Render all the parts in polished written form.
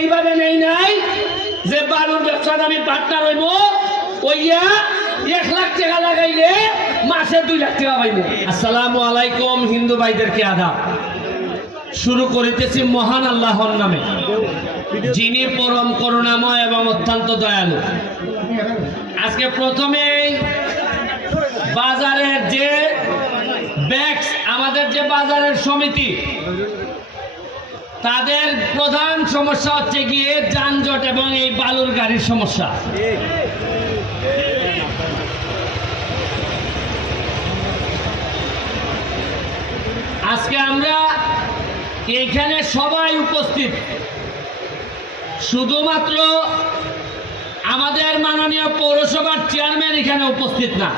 এইভাবে নেই নাই যে বালুর ব্যবসার আমি পার্টনার হইব ওইয়া 1 লাখ টাকা লাগাইলে মাসে 2 লাখ টাকা পাইব। আসসালামু আলাইকুম হিন্দু ভাইদেরকে আদাব। শুরু করিতেছি মহান আল্লাহর নামে, যিনি পরম করুণাময় এবং অত্যন্ত দয়ালু। আজকে প্রথমেই বাজারের যে ব্যাক্স, আমাদের যে বাজারের সমিতি, তাদের প্রধান সমস্যা হচ্ছে গিয়ে যানজট এবং এই বালুর গাড়ির সমস্যা। আজকে আমরা এইখানে সবাই উপস্থিত, শুধুমাত্র আমাদের মাননীয় পৌরসভার চেয়ারম্যান এখানে উপস্থিত না।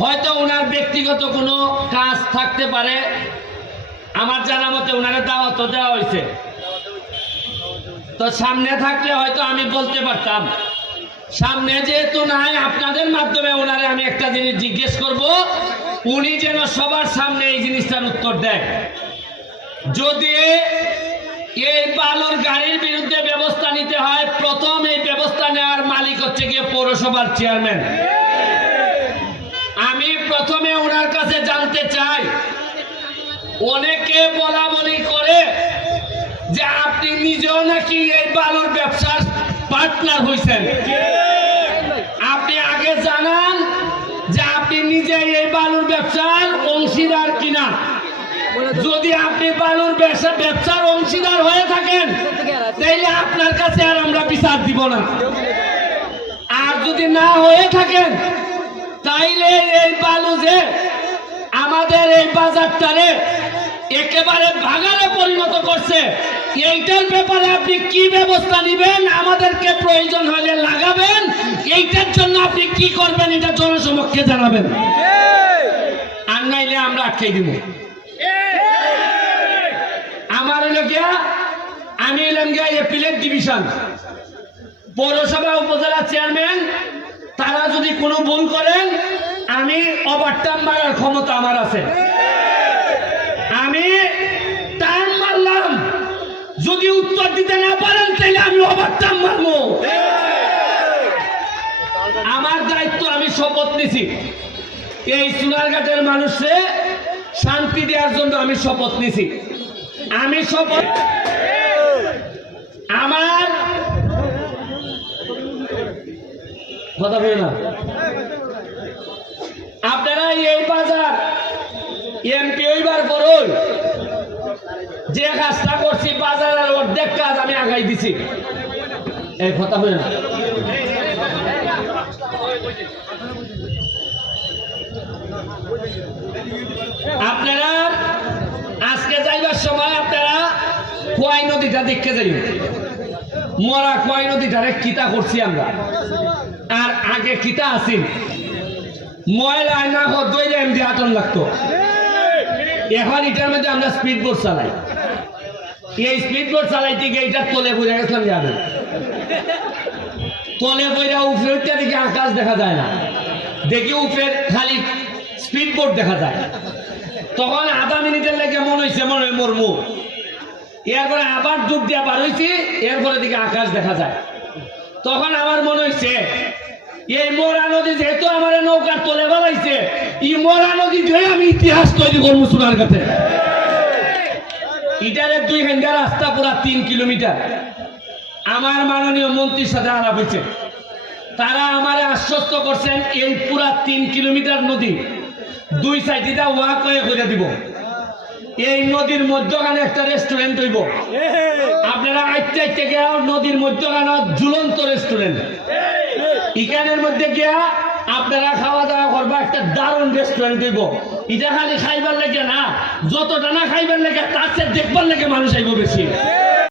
হয়তো ওনার ব্যক্তিগত কোনো কাজ থাকতে পারে, আমার জানা মতে ওনারে দাওয়াত দেওয়া হয়েছে, তো সামনে থাকলে হয়তো আমি বলতে পারতাম। সামনে যেহেতু নাই, আপনাদের মাধ্যমে ওনারে আমি একটা জিনিস জিজ্ঞেস করব, উনি যেন সবার সামনে এই জিনিসটার উত্তর দেয়। যদি এই বালুর গাড়ির বিরুদ্ধে ব্যবস্থা নিতে হয়, প্রথম এই ব্যবস্থা নেওয়ার মালিক হচ্ছে গিয়ে পৌরসভার চেয়ারম্যান। আমি প্রথমে ওনার কাছে জানতে চাই, অনেকে বলা বলি করে যে আপনি নিজেও নাকি এই বালুর ব্যবসার পার্টনার হয়েছেন। আপনি আগে জানান যে আপনি নিজে এই বালুর ব্যবসার অংশীদার কিনা। যদি আপনি বালুর ব্যবসার অংশীদার হয়ে থাকেন, তাহলে আপনার কাছে আর আমরা বিচার দিব না। আর যদি না হয়ে থাকেন, তাইলে এই বালু যে আমাদের এই বাজারটারে একেবারে ভাগারে পরিণত করছে, এইটার ব্যাপারে আপনি কি ব্যবস্থা নেবেন, আমাদেরকে প্রয়োজন হলে লাগাবেন, এইটার জন্য আপনি কি করবেন এটা জনসমক্ষে জানাবেন। আর নাইলে আমরা আটকে দিব। আমার হলো গিয়া, আমি এলাম গিয়া এপিলেট ডিভিশন পৌরসভা উপজেলা চেয়ারম্যান। তারা যদি কোনো ভুল করেন, আমি ওভারটার্ন মারার ক্ষমতা আমার আছে। আমি টার্ন মারলাম, যদি উত্তর দিতে না পারেন তাহলে আমি ওভারটার্ন মারবো। আমার দায়িত্ব, আমি শপথ নিছি এই সোনারঘাটের মানুষে শান্তি দেওয়ার জন্য। আমি শপথ নিছি, আমি শপথ, আমার কথা বলে না। আপনারা এই বাজার এমপি হইবার পরই যে কাজটা করছি, বাজারের অর্ধেক কাজ আমি আগাই দিছি। এই কথা বলে না। আপনারা আজকে যাইবার সময় আপনারা খোয়াই নদীটা দেখতে যাই। মরা খোয়াই নদীটারে কিতা করছি আমরা, আর আগে কিতা আছি ময়লা না দইলে এমনি আতন লাগতো। এখন এটার মধ্যে আমরা স্পিড বোট চালাই। এই স্পিড বোট চালাইতে গিয়ে এটার তলে বইরা গেছিলাম, যাবেন তলে বইরা উপরেটা দেখি আকাশ দেখা যায় না, দেখি উপরের খালি স্পিড বোট দেখা যায়। তখন আধা মিনিটের লেগে মনে হয়েছে মনে হয় মরমু। এরপরে আবার ডুব দিয়া বার হয়েছি, এরপরে দিকে আকাশ দেখা যায়। তখন আমার মনে হয়েছে এই মরা নদী যেহেতু আমার নৌকার তলে বাড়াইছে, এই মরা নদী ধরে আমি ইতিহাস তৈরি করবো সোনার কাছে। ইটারে 2 ঘন্টা রাস্তা, পুরা 3 কিলোমিটার। আমার মাননীয় মন্ত্রীর সাথে আলাপ হয়েছে, তারা আমারে আশ্বস্ত করছেন এই পুরা 3 কিলোমিটার নদী 2 সাইডে ওয়াক হয়ে করে দিব। এই নদীর মধ্যখানে একটা রেস্টুরেন্ট হইব। আপনারা আইতে আইতে গিয়া নদীর মধ্যখানে ঝুলন্ত রেস্টুরেন্ট, এখানের মধ্যে গিয়া আপনারা খাওয়া দাওয়া করবা, একটা দারুণ রেস্টুরেন্ট হইব। এটা খালি খাইবার লেগে না, যতটা না খাইবার লেগে তার চেয়ে দেখবার লেগে মানুষ আইব বেশি।